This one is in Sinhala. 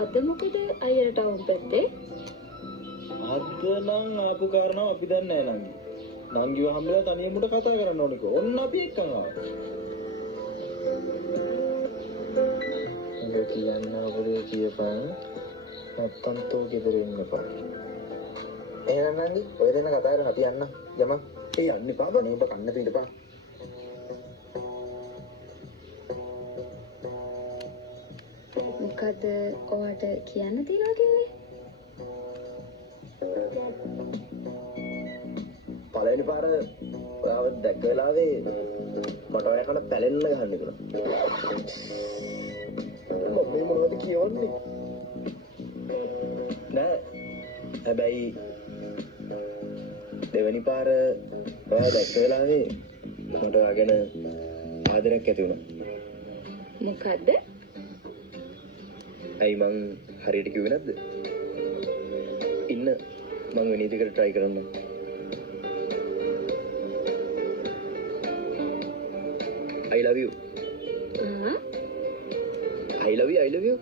අද මොකද අයියට වුන් පැත්තේ? අද නම් ආපු කාරණාව අපි දන්නේ නැහැ නංගි. නංගිව හම්බෙලා තනියම උඩ කතා කරන්න ඕනික. ඔන්න අපි එක්කන් ආවා. ඉතින් කියන්න අපේ කියපන්. නැත්තම් තෝ ගෙදර ඉන්න එපා. එහෙනම් නංගි ඔය දෙන්න කතා කරලා අපි යන්න. ගමන්. ඒ යන්න එපා බනේ ඔබ කන්න පිටපන්. මොකද ඔයාට කියන්න තියනවා කිව්වේ? පළවෙනි පාර ඔයාව දැක්ක වෙලාවේ මට ඔයා කන පැලෙන්න ගහන්න ඉතුණා. මම මේ මොනවද කියවන්නේ? නෑ. හැබැයි දෙවෙනි පාර ඔයා දැක්ක වෙලාවේ මට ඔයා ගැන ආදරයක් ඇති වුණා. මොකද්ද? ඇයි මං හරියට කිව්වේ නැද්ද? ඉන්න මං වෙනීතිකට try කරන්න. I love you. I love you.